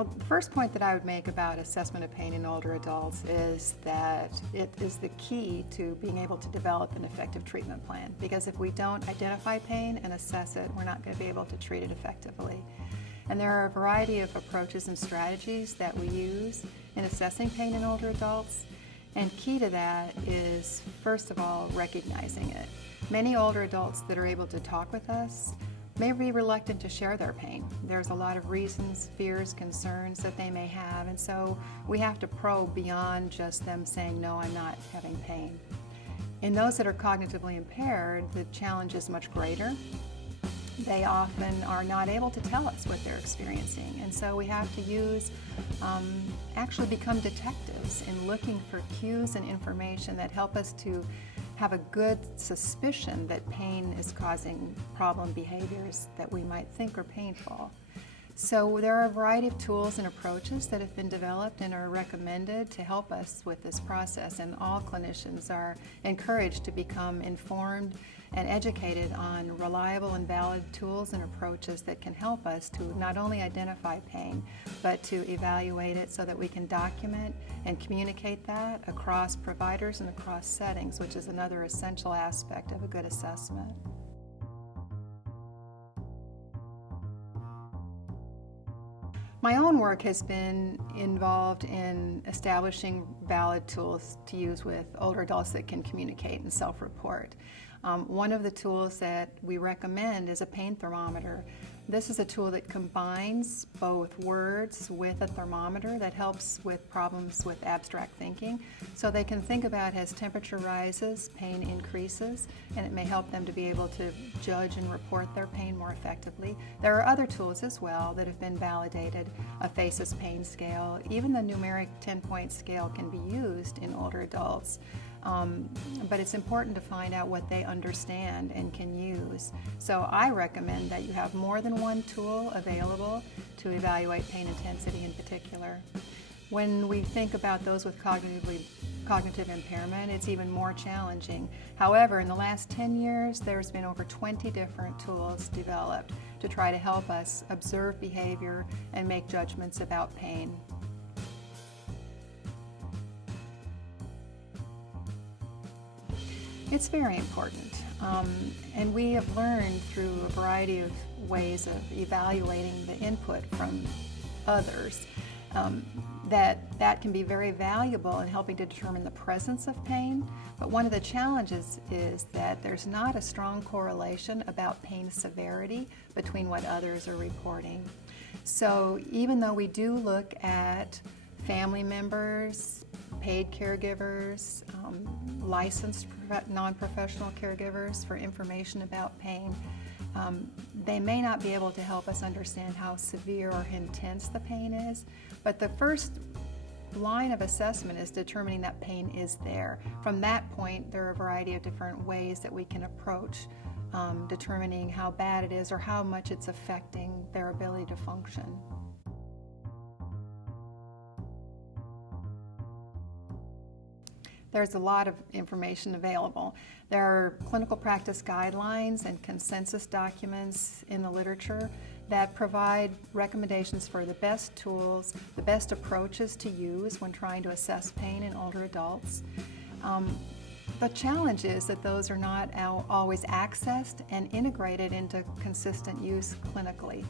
Well, the first point that I would make about assessment of pain in older adults is that it is the key to being able to develop an effective treatment plan. Because if we don't identify pain and assess it, we're not going to be able to treat it effectively. And there are a variety of approaches and strategies that we use in assessing pain in older adults. And key to that is, first of all, recognizing it. Many older adults that are able to talk with us may be reluctant to share their pain. There's a lot of reasons, fears, concerns that they may have, and so we have to probe beyond just them saying, no, I'm not having pain. In those that are cognitively impaired, the challenge is much greater. They often are not able to tell us what they're experiencing, and so we have to actually become detectives in looking for cues and information that help us to have a good suspicion that pain is causing problem behaviors that we might think are painful. So there are a variety of tools and approaches that have been developed and are recommended to help us with this process, and all clinicians are encouraged to become informed and educated on reliable and valid tools and approaches that can help us to not only identify pain, but to evaluate it so that we can document and communicate that across providers and across settings, which is another essential aspect of a good assessment. My own work has been involved in establishing valid tools to use with older adults that can communicate and self-report. One of the tools that we recommend is a pain thermometer. This is a tool that combines both words with a thermometer that helps with problems with abstract thinking. So they can think about as temperature rises, pain increases, and it may help them to be able to judge and report their pain more effectively. There are other tools as well that have been validated. A FACES pain scale, even the numeric 10-point scale can be used in older adults. But it's important to find out what they understand and can use. So I recommend that you have more than one tool available to evaluate pain intensity in particular. When we think about those with cognitive impairment, it's even more challenging. However, in the last 10 years, there's been over 20 different tools developed to try to help us observe behavior and make judgments about pain. It's very important, and we have learned through a variety of ways of evaluating the input from others that can be very valuable in helping to determine the presence of pain. But one of the challenges is that there's not a strong correlation about pain severity between what others are reporting. So even though we do look at family members, paid caregivers, licensed non-professional caregivers for information about pain, they may not be able to help us understand how severe or intense the pain is, but the first line of assessment is determining that pain is there. From that point, there are a variety of different ways that we can approach determining how bad it is or how much it's affecting their ability to function. There's a lot of information available. There are clinical practice guidelines and consensus documents in the literature that provide recommendations for the best tools, the best approaches to use when trying to assess pain in older adults. The challenge is that those are not always accessed and integrated into consistent use clinically.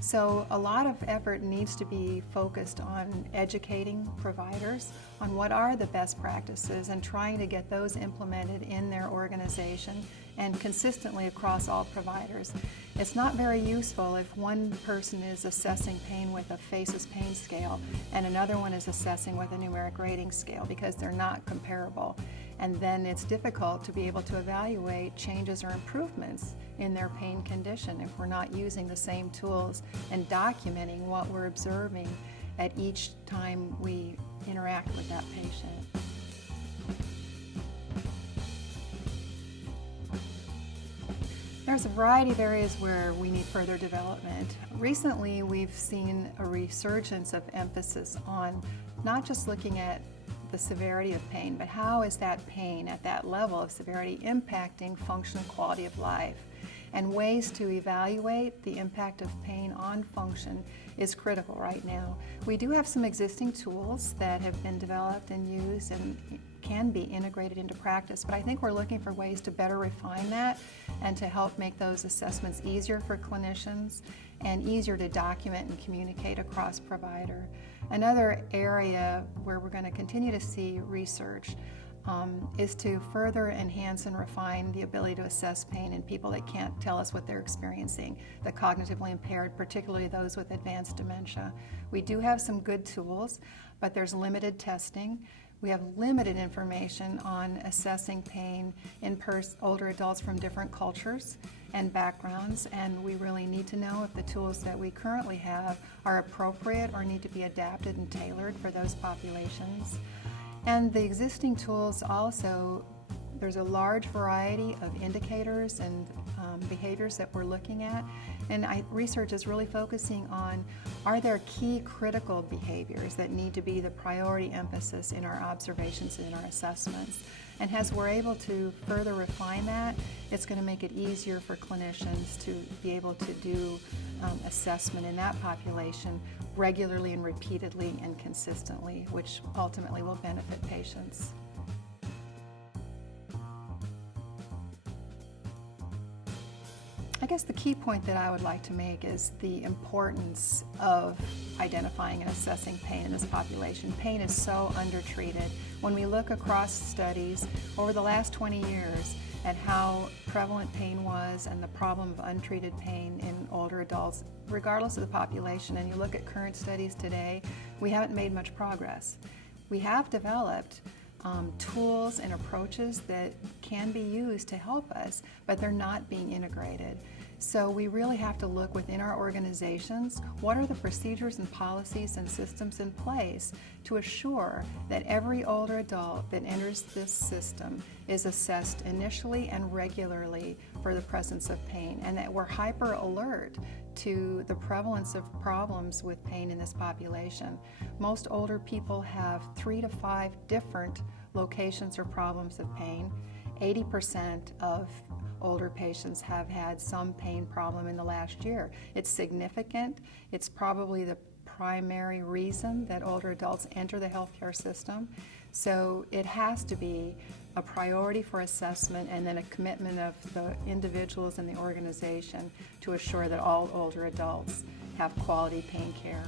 So a lot of effort needs to be focused on educating providers on what are the best practices and trying to get those implemented in their organization and consistently across all providers. It's not very useful if one person is assessing pain with a FACES pain scale and another one is assessing with a numeric rating scale, because they're not comparable. And then it's difficult to be able to evaluate changes or improvements in their pain condition if we're not using the same tools and documenting what we're observing at each time we interact with that patient. There's a variety of areas where we need further development. Recently, we've seen a resurgence of emphasis on not just looking at the severity of pain, but how is that pain at that level of severity impacting functional quality of life? And ways to evaluate the impact of pain on function is critical right now. We do have some existing tools that have been developed and used and can be integrated into practice, but I think we're looking for ways to better refine that and to help make those assessments easier for clinicians and easier to document and communicate across provider. Another area where we're going to continue to see research is to further enhance and refine the ability to assess pain in people that can't tell us what they're experiencing, the cognitively impaired, particularly those with advanced dementia. We do have some good tools, but there's limited testing. We have limited information on assessing pain in older adults from different cultures and backgrounds, and we really need to know if the tools that we currently have are appropriate or need to be adapted and tailored for those populations. And the existing tools also, there's a large variety of indicators and behaviors that we're looking at, and research is really focusing on, are there key critical behaviors that need to be the priority emphasis in our observations and in our assessments? And as we're able to further refine that, it's going to make it easier for clinicians to be able to do assessment in that population regularly and repeatedly and consistently, which ultimately will benefit patients. I guess the key point that I would like to make is the importance of identifying and assessing pain in this population. Pain is so undertreated. When we look across studies over the last 20 years at how prevalent pain was and the problem of untreated pain in older adults, regardless of the population, and you look at current studies today, we haven't made much progress. We have developed tools and approaches that can be used to help us, but they're not being integrated. So we really have to look within our organizations, what are the procedures and policies and systems in place to assure that every older adult that enters this system is assessed initially and regularly for the presence of pain, and that we're hyper alert to the prevalence of problems with pain in this population. Most older people have 3 to 5 different locations or problems of pain. 80% of older patients have had some pain problem in the last year. It's significant. It's probably the primary reason that older adults enter the healthcare system. So it has to be a priority for assessment and then a commitment of the individuals and the organization to assure that all older adults have quality pain care.